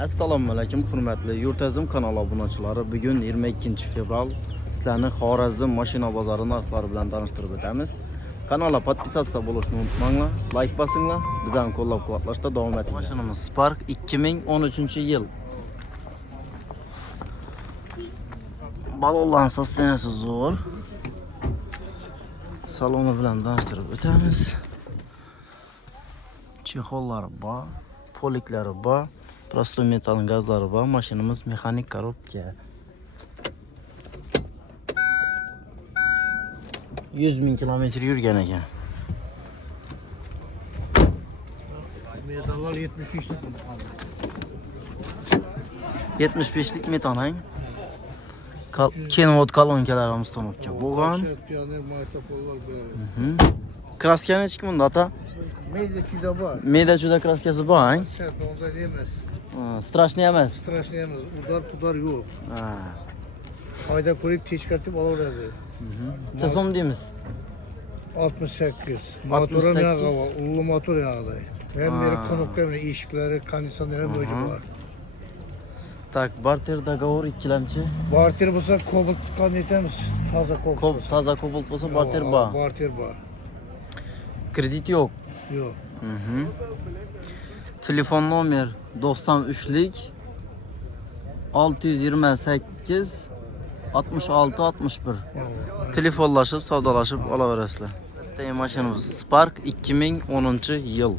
Assalomu alaykum hurmatli Yurtazim kanali obunachilari. Bugun 22 fevral sizlarni Xorazm mashina bozori narxlari bilan tanishtirib o'tamiz. Kanalga podpisatsiya bo'lishni unutmanglar, like bosinglar, bizani qo'llab-quvvatlashda davom eting. Mashinamiz Spark 2013-yil. Balonlar sostenasi zo'r. Saloni bilan tanishtirib o'tamiz. Chexollari bor, poliklari bor. Prosto metal gazlari bor. Mashinamiz mexanik korobka. 100.000 kilometr yurgan ekan. Metallar 75'lik. 75'lik metan hang. Kenwood kolonkalarimiz tonibgan. Bo'lgan. Kraska nechik bunda ata? Meyda juda bor. Meyda juda kraskasi bor hang. Sert onda emas. Strashniy emas. Strashniy emas. Udar yo'q. Ha. Hayda ko'rib kechkatib olaveradi. Necha so'm deymiz? 68. Motoru yağı var. Ullu motor yağı. Hem beri konuklar, eshikleri, kondisyoner hem öcü var. Tak, barter dogovor ikkilamchi. Barter bo'lsa kobalt chiqqan aytamiz. Toza kobalt. Toza kobalt bo'lsa barter bor. Barter bor. Kredit yo'q. Yo'q. Telefon nomer 93lik 628 66 61. Telefonlashib, savdolashib olaverasizlar. Bitta mashinamiz Spark 2010-yil.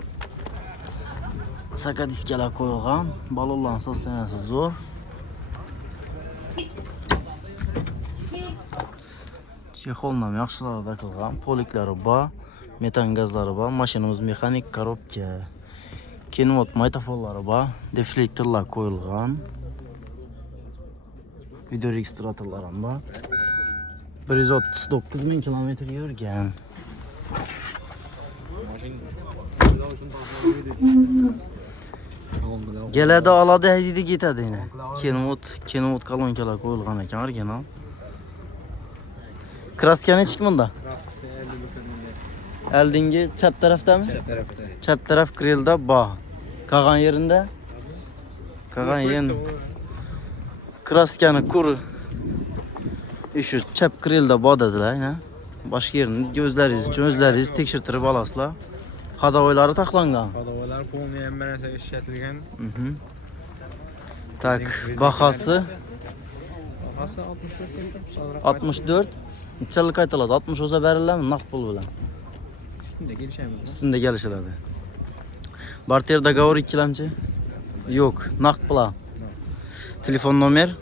Saka diskalar qo'yilgan, balonlar sostenasi zo'r. Chexollar yaxshilarda qilgan, poliklari bor, metan gazlari bor. Mashinamiz mexanik korobka. Kenwood maytafonlari bor, deflektorlar qo'yilgan. Video registratorlar ham bor. 139.000 kilometr yurgan. Geladi oladi haydidi ketadi yana. Kenwood kolonkalar qo'yilgan ekan, original. Kraska nechik bunda? Kraskasi 50'lik. Oldingi chap tarafdami? Chap tarafda. Chap taraf grillda bor. Qolgan yerinde? Qolgan yerin. Kraskani kur. Shu chap grillda bor dedilar, yana. Boshqa yerini o'zlaringiz uchun o'zlaringiz tekshirtirib olasizlar. Xadovoylari taxlangan. Xadovoylar polniy ham narsa ishlatilgan. Tak, bahası Bahası 64. 64. Neçalik aytıladi? 60 olsa beriladimi? Naqd pul bilan. Üstünde gelişemiz. Üstünde gelişiladi. Barter dogovor ikkilamchi? Yo'q, naqd pul. Telefon nomer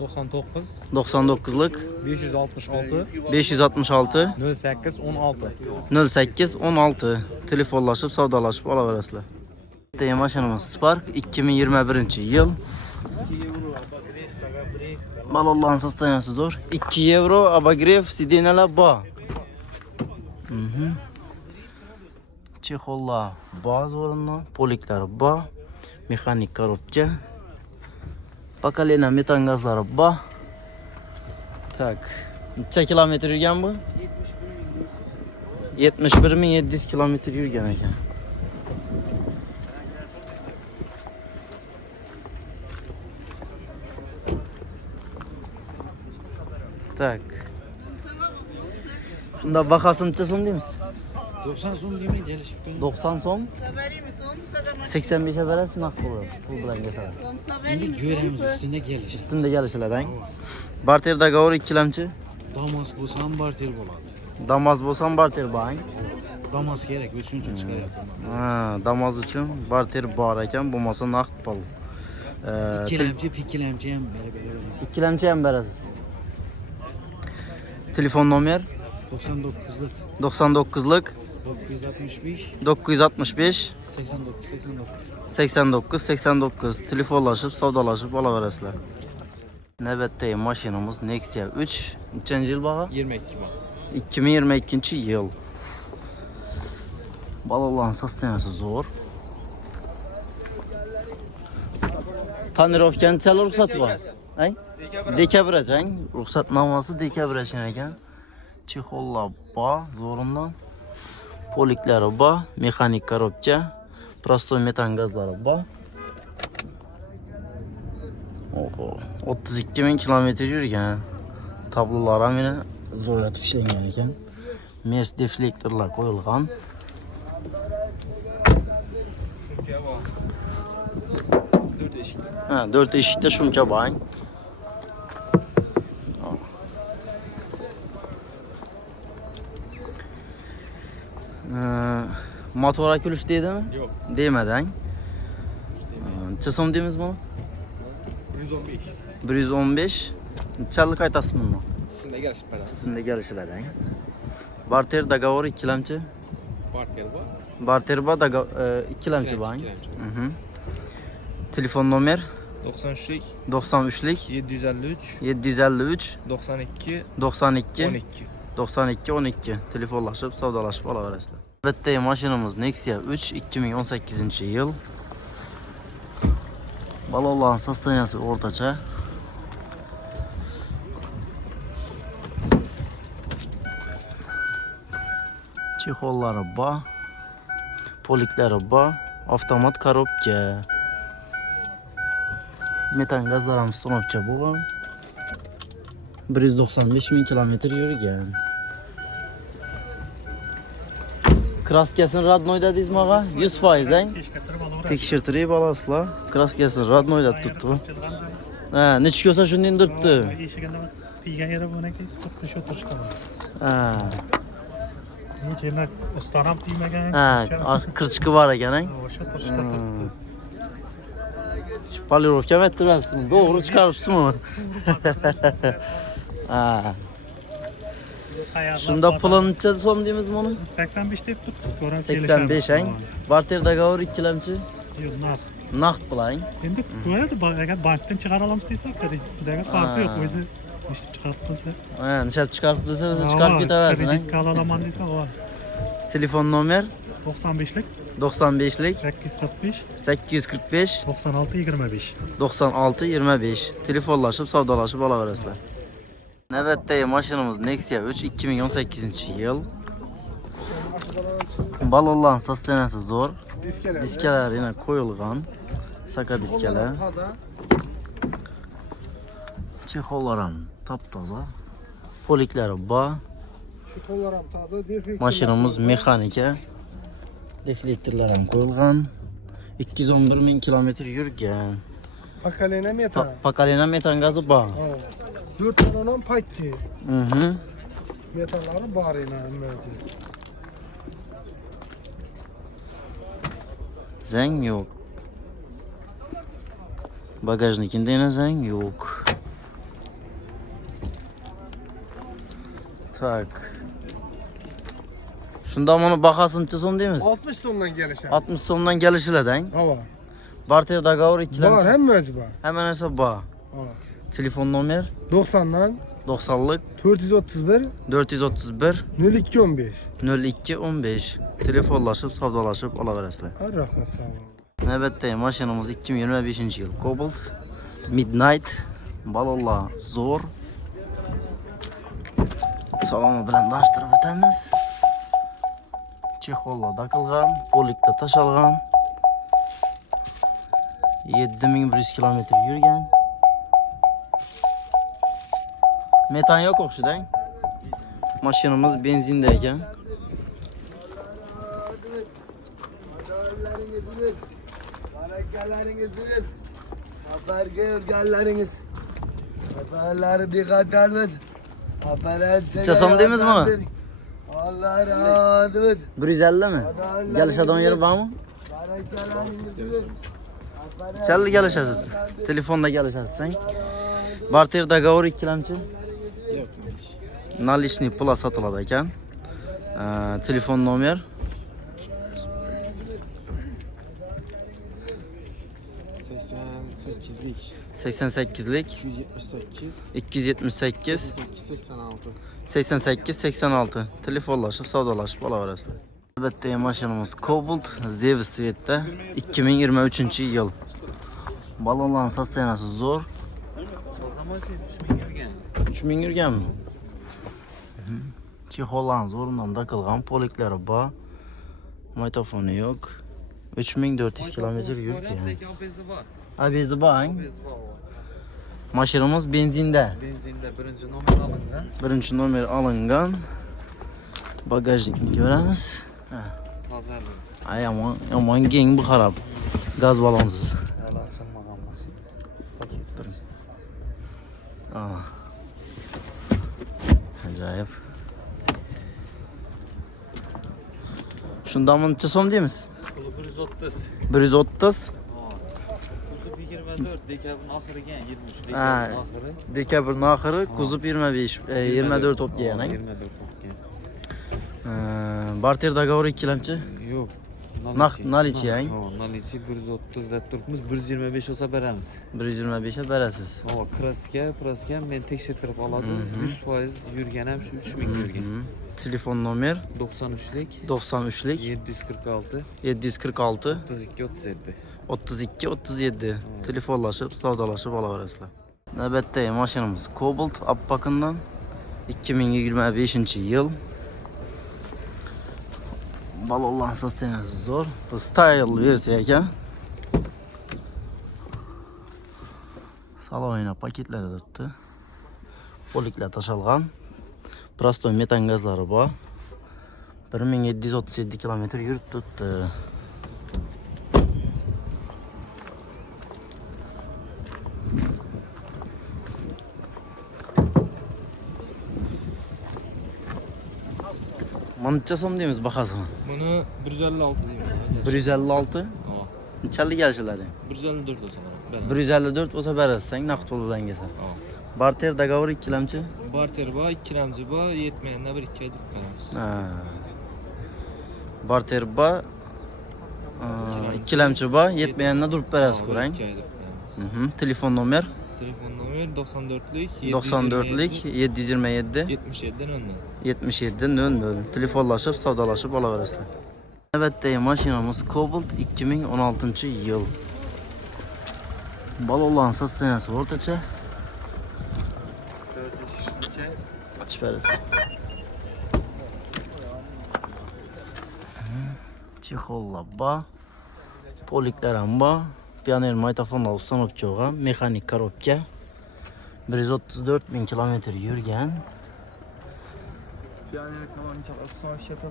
99 99lik 566 566 08 16. 08 16. Telefonlashib, savdolashib olaverasizlar. Bitta mashinamiz Spark 2021-yil. Balonlar sostenasi zo'r. 2 euro abagrev sidenalar bor. Chexollar bor o'rinda, poliklari bor, mexanik korobka. Pakalena metan gazlari bor. Tak. Necha kilometr yurgan bu? 71.700 kilometr yurgan ekan. Tak. Shunda bahasini necha so'm deymiz? 90 so'm deymay gelişibdi. 90 so'm. 85'e verasizmi naqd pul bilan kelsalar. Endi göremiz üstünde geliş. Üstünde gelişilar hang. Barter dogovor ikkilamchi. Damas bo'lsa ham barter bo'ladi. Damas bo'lsa ham barter bor hang. Damas kerak, o'shuning uchun chiqaryapman. Ha, Damas uchun barter bor ekan, bo'lmasa naqd pul. Ikkilamchi ham berib. Ikkilamchi ham berasiz. Telefon nomer 99'lık 99lik 965 965 89. 89. Telefonlashib, savdolashib olaverasizlar. Navbatdagi mashinamiz Nexia 3. Nechanchi yil baho? 22 bak. 2022-yil. Balonlar sostenasi zo'r. Tonirovkani chala ruxsati bor. Ay? Dekabrachang, ruxsatnomasi dekabrachan ekan. Chexollar bor, zo'rindan. Poliklari bor, mexanik korobka, prosto metan gazlari bor. Oho, 32.000 kilometre yürüyen. Tablolara yine zor etip işlengen ekan. Mers deflektorlar koyulgan. Şuraya bak. 4 eşik. Ha, 4 eşikte şunca bayın. Motor akülüş deydi mi? Yok. Değmeden. Neçe so'm deymiz bunu? 115. 115. Neçalik aytasın bunu? Üstünde geliş parası. Üstünde gelişilerden. Barter dogovor ikkilamchi. Barter var. Barter ikkilamchi bayın. Telefon nomer 93'lik 93'lik 753 753 92 92 12. 92 12 telefonlaşıp savdolaşıp alaverasizlar. Bitta mashinamiz Nexia 3 2018 yil. Balonların sostaniyasi o'rtacha. Chexollari bor, poliklari bor, avtomat korobka. Metan gazlar ham uстановка bo'lgan. 195.000 kilometr yurgan. Kraskasini radnoyda deysizmi og'a? 100% ang. Tekshirtirib olasizlar. Kraskasini radnoyda turibdi. Ha, necha ko'sa shunday turibdi. Tiga yeri buniki tutqish o'tirishdi. Ha. Nechina uston ham tiymagan. Ha, kirchki bor ekan, ang. O'sha turishda turibdi. Polirovka ettiribsizmi? To'g'ri chiqaribsizmi? Ha. Shunda pulini necha so'm deymiz buni? 85 deb turibmiz. Ko'rib 85 ang. Barter dogovor ikkilamchi. Yo'q, naqd. Naqd bilan. Endi ko'radi, agar bankdan chiqara olamiz desa, kredit bizga farqi yo'q. O'zi ishib chiqarib qo'ysa. Ha, nishab chiqarib desa, o'zi chiqarib ketaversin. Kredit qila olaman desa, bor. Telefon nomer 95lik 95lik 845 845 96 25. 96 25. Telefonlaşıp savdolaşıp alaverasizlar. Navbatdagi mashinamiz Nexia 3 2018 yil. Balonlarning sostaniyasi zo'r. Diskalar yana qo'yilgan. Saka diskalar. Chexollar ham top-toza. Poliklari bor. Şu kollar ham toza, defekt. Mashinamiz mexanika. Deflektorlar ham qo'yilgan. 211.000 kilometr yurgan. Pakalena metal. Pakalena metan gazi bor. 4 tonadan pakki. Mhm. Metallari bor ena nimasi. Zang yok. Bagajnikinde yine zang yok. Tak. Şunda bunu bakasın necha so'm deymiz? 60 so'mdan gelişer. 60 so'mdan gelişiladan. Hava. Barter dogovor Bor, ikkilamchi. hammasi bor. Hemen narsa bor. Ha. Telefon nomer 90'dan 90'lık 431 431 02 15. 02 15. Telefonlaşıp savdolaşıp alaverasizlar. Rahmat sağ olun. Navbatdagi mashinamiz 2025 yil Cobalt Midnight. Balonlar zo'r. Salomi bilan tanishtirib o'tamiz. Chexollar taqilgan, polikda tashalgan. 7100 kilometr yurgan. Metan yo'q o'xshaydi. Mashinamiz benzinda ekan. Haberge örgelleriniz. Haberleri dikkatleriniz. Haberler Necha so'm deymiz buni? Allah razı olsun. 150 mi? Gelişadigan yeri bormi? Challi gelishasiz. Telefonda gelishasiz sen. Barter dogovor ikkilamchi? Yo'q, Nalishniy pul sotiladi ekan. Telefon nomer 88'lik 88'lik 278 278 86. 88 86. Telefonlaşıp savdolaşıp alaverasizlar. Navbatdagi mashinamiz Cobalt Zevis svetda 2023 yil. Balonlarning sostaniyasi zo'r. 3000 yurganmi? Chexollarning zo'ridan taqilgan, poliklari bor. Magnitofoni yo'q. 3400 kilometr yurgan. Abezi bor, Maşinimiz benzinde. Benzinde birinci nomer alıngan. Birinchi nomer olingan. Bagajnikni ko'ramiz. Tozalik. Ay yomon keng bu qarab. Gaz balonsiz. Hali açılmagan mashina. Paket. Aa. Ajoyib. Shundan necha so'm deymiz? Puli 130. 130. Kuzub 24, dekabr oxiriga 23, Ha. dekabr oxiri. Dekabrning oxiri kuzov 25, 24 o'p degan. 24 o'pgan. Barter dogovor ikkilamchi. Yo'q. Nalichi yang. Nalichi 130 deb turibmiz. 125 olsa beramiz. 125 ga berasiz. Havo kraska men tekshirtirib oladi. 100% yurgan ham shu 3000 yurgan. Telefon nomer 93lik 93lik 746 746 32 37. 32 37. Telefonlashib, savdolashib olaverasizlar. Navbatdagi mashinamiz Cobalt Appakindan 2025-yil. Balonlar sostenasi zo'r. Bu style versiya ekan. Salonina paketlarda turibdi. Foliklar tashalgan. Prostoy metan gazlari bor. 1737 kilometr yurib turibdi. Mancha so'm deymiz bahasini. Buni 156 deyman. 156. Nechalik kelishiladi? 154 olsa beraman. 154 bo'lsa berasizsan, naqd pul bilan kelsa. Barter dogovor ikkilamchi. Barter bor, ikkilamchi bor, yetmayanda 1-2 ay deb beramiz. Barter bor, ikkilamchi bor, yetmayanda durib berasiz ko'rang. 2 ay deb beramiz. Telefon nomer Telefon nomer 94lik 94lik 727 77 00. 7700. Telefonlashib, savdolashib olaverasizlar. Navbatdagi mashinamiz Cobalt 2016-yil. Balonlarning sostenasi o'rtacha. 4 Açıp berasiz. Chexollar bor, poliklar ham bor. Pioner maytafonlar ustanobka bo'lgan, mexanik korobka. 134 bin kilometr yurgan. Pioner kalancha ustanobka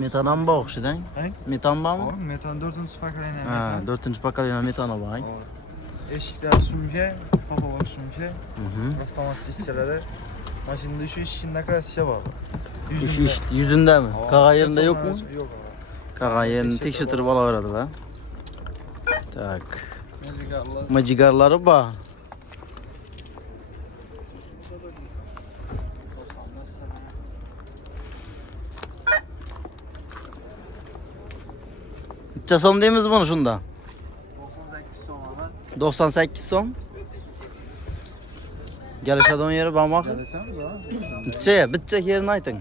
Metan ham bor o'xshidan. Metan bormi? Metan 4-pokoleniya. Ha, 4-pokoleniya metani bor. Eshiklar sumka, patolog sumka, avtomat diskalari. Mashinada shu eshikning nakrasiya bor. Yüzündami? Qag'ay yerinde yo'qmi? Yo'q. Qag'ay yerini tekshirtirib olaveradilar. Tak. Mezigarlar. Majigarlari bor. Necha so'm deymiz buni shunda? 98 so'm ama. 98 so'm. Gelişadigan yeri bormi? Desamiz ha. Necha? Bitchak yerini ayting.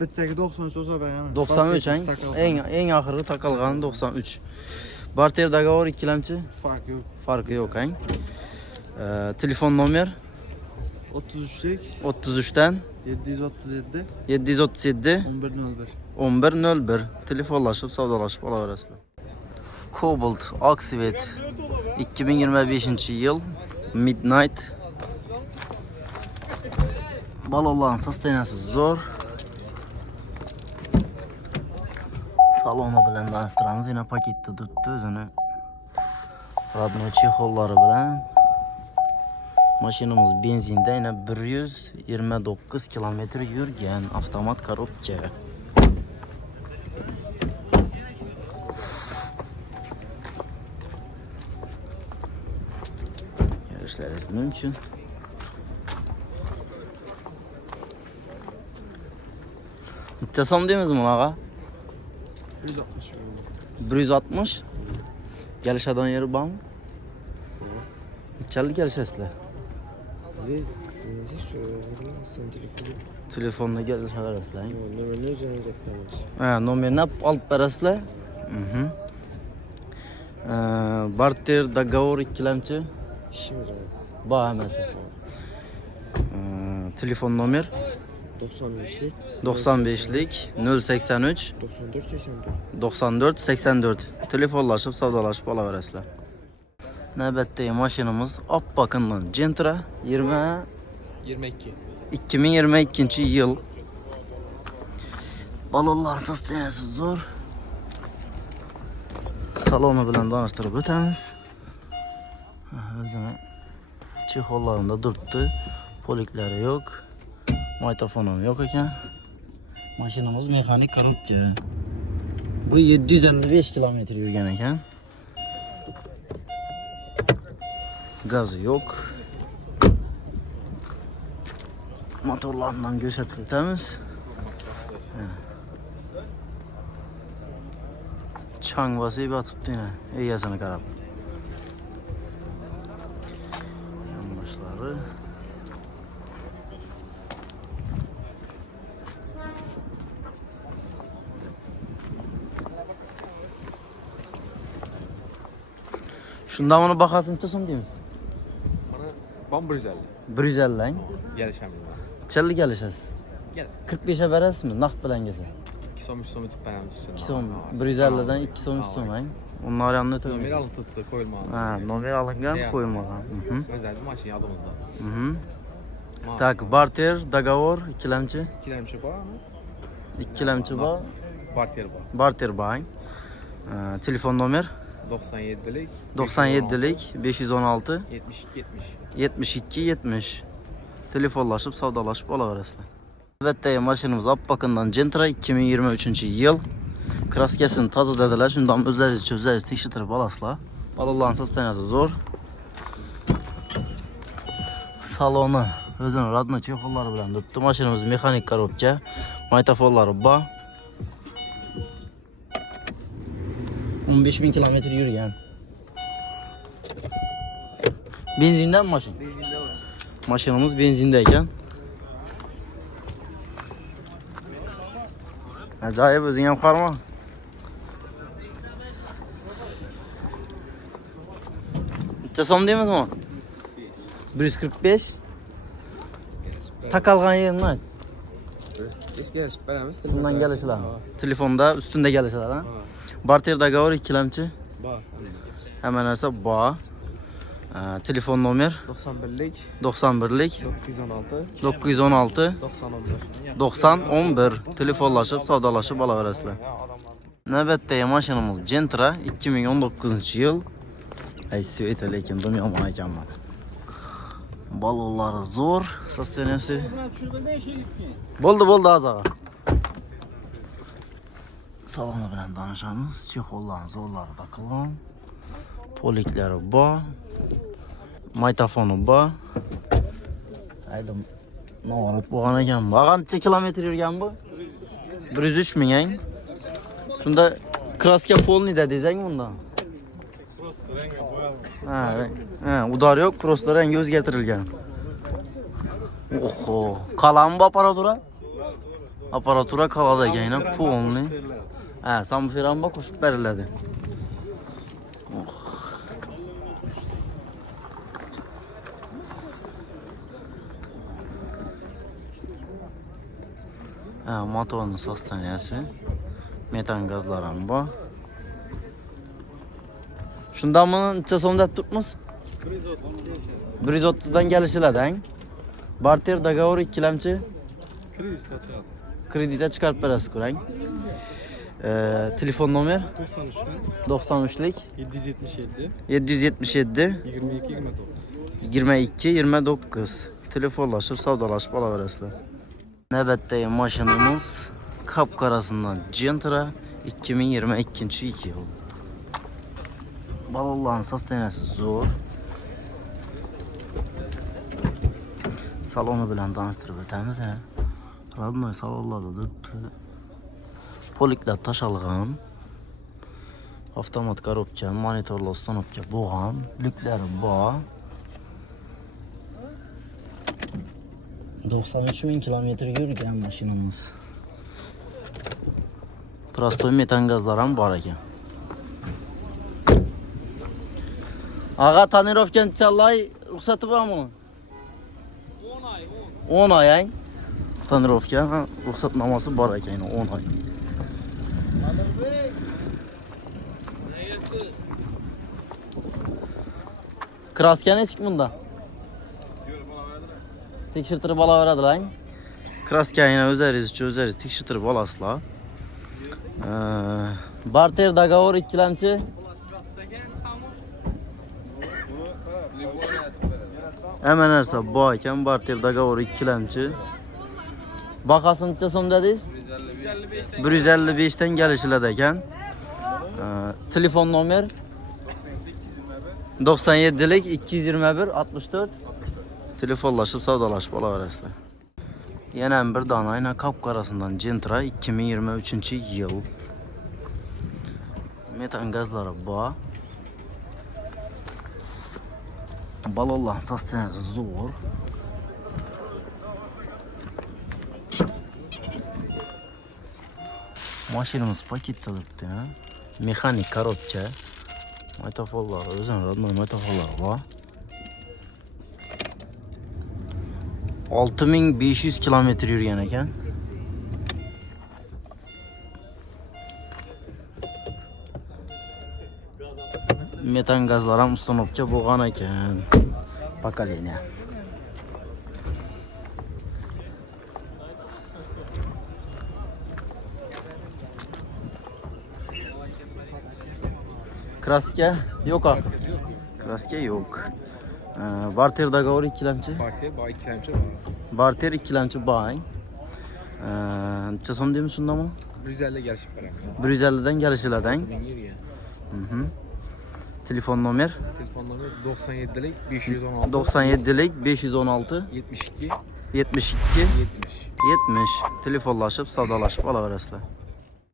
Bitchagi 93 olsa beraman. 93 ang. Eng oxirgi taqalgani 93. Barter dogovor ikkilamchi. Fark yo'q. Farqi yo'q ang. Telefon nomer 33lik 33dan 737 737 1101. 1101. Telefonlashib, savdolashib olaverasizlar. Cobalt Oxvet 2025-yil Midnight. Balonlarning sostenasi zo'r. Saloni bilan tanishtiramiz. Yana paketda turibdi o'zini. Radnoy chexollari bilan. Mashinamiz benzinda yana 129 kilometr yurgan, avtomat korobka. Yarışlarınız mümkün. Necha so'm deymiz buni ağa? 160. 160. Gelişadigan yeri bormi? Nechalik kelishasizlar? Neyse söylüyorsun telefonu. Telefonda gelişaverasizlar. Numarını üzerine beklemez. Ha, nomerini olib berasizlar. Barter dogovor ikkilamchi. İşimiz var. Bor hammasi. Telefon nomer 95'lik 95lik 083 94 84. 94 84. Telefonlashib, savdolashib olaverasizlar. Navbatdagi mashinamiz oppoqindan Gentra 22. 2022 yıl. Balonlar sosteniyasi zo'r. Saloni bilan tanishtirib o'tamiz. O'zini chexollarında turibdi. Poliklari yo'q. Magnitofon ham yo'q ekan. Mashinamiz mexanik korobka. Bu 755 kilometr yurgan ekan. Gazı yo'q. Motorlardan ko'rsatib o'tamiz. Chang basib yotibdi yana egasini qarab. Yonboshlari. Shunda buni bahasini so'm deymiz. Ben Brüzel. 150 lang. Gelişemiyorum. Challi kelishasiz. Gel. 45 ga berasizmi? Naqd bilan kelsa. 2 so'm 3 so'm ötüp ben hem düşüyorum. 2 so'm 150 dan 2 so'm 3 so'm lang. Onlar yanında Numara ötemiz. alın tuttu koyulmadı. Ha, nomer alıngan, Ya. qo'yilmagan. Özellikle maşın adımızda. Tak, barter, dogovor, ikkilamchi. İkilemçi var mı? Ikkilamchi bor, Barter var. barter bor. Telefon nomer 97'lik. 97'lik 516 72 70. 72 70. Telefonlaşıp savdolaşıp olaverasizlar. Navbatdagi mashinamiz oppoqindan Gentra 2023 yil. Kraskasini tozaladilar, shundan o'zlaringiz tekshirib olasizlar. Balonlarning sosteniyasi zo'r. Saloni o'zini radnoy chexollari bilan turibdi. Mashinamiz mexanik korobka, magnitofonlari bor. 15.000 kilometr yurgan. Benzindan mashin. Mashinamiz benzinda ekan. Ajoyib, o'zing ham qarama. Necha so'm deymizmi? 145. Takalgan yerini ayt. Biz gelişip beremiz. Bundan gelişler. Telefonda üstünde gelişler ha. Barter dogovor ikkilamchi. Bak. Hemen narsa bor. Telefon nomer 91'lik. 91'lik 916. 916 90 11. 90 11. Telefonlaşıp savdolaşıp olaverasizlar. Navbatdagi mashinamiz Gentra 2019 yil. Ay sveta lekin dum yomon ekanman. Balonlari zo'r, sosteniyasi. Bo'ldi azaga. Saloni bilan tanishamiz. Chexollarni zo'rlari taqilgan. Poliklari bor. Magnitofoni bor. Hayda. No'g'ri bo'lgan ekan. Qancha kilometr yurgan bu? 103 ming ang. Shunda kraska polnida desang bunda. Ha, udar yo'q, просто rangi o'zgartirilgan. Oho, qalam bu aparatura? Aparatura qalada ekan, polni. Ha, samfer ham bor, qo'shib beriladi. Ha, motorning sosteniyasi. Metan gazlari ham bor. Shundan buni necha so'mda tutibmiz? 130 dan kelishiladi-ang. Barter dogovor ikkilamchi. Kreditga chiqarib berasiz ko'rang. Telefon nomer 93'lik 777 777 22 29. 22 29. Telefonlaşıp savdolaşıp olaverasizlar. Navbatdagi mashinamiz qop-qorasidan Gentra 2022 yil. Balonlarning sosteniyasi zo'r. Saloni bilan tanishtirib o'tamiz ha. Radnoy salonlarda turibdi. Poliklar tashalgan. Avtomat korobka, monitorli ustanobka bo'lgan, lyuklari bor. 93 ming kilometr yurgan mashinamiz. Prostoy metan gazlar ham bor ekan. Ağa tonirovkan chalay ruxsati bormi? 10 oy. 10 oy. Tonirovka ruxsatnomasi bor ekan, 10 oy. Kraska neçik bunda? Tekshirtirib olaveradilar. Kraskani o'zlaringiz o'zlaringiz tekshirtirib olasizlar. Barter dogovor ikkilamchi. Hamma narsa bor ekan, barter dogovor ikkilamchi. Bahasi necha so'm dedingiz? 155 dan kelishiladi ekan. Telefon nomer 97lik 221 64. Telefonlashib savdolashib olaverasizlar. Yana bir dona aynan qop-qorasidan Gentra 2023-yil. Metan gazlari bor. Balonlar sosteniyasi zo'r. Mashinamiz paketda turibdi, ha. Mexanik korobka. Matofollar, o'zini rodnoy matofollar bor. 6500 kilometr yurgan ekan. Metan gazlar ham ustanobga bo'lgan ekan. Pokoleniya. Kraska yo'q. Kraska yo'q. Barter dogovor ikkilamchi. Partiya bor, ikkilamchi bor. Barter ikkilamchi bor. Necha so'm deymiz shundami? 150 kelishib beraman. 150 dan kelishiladi. Men yurgan. Telefon nomer Telefon nomeri 97lik 516 97lik 516 72 72 70. 70. Telefonlashib savdolashib olaverasizlar.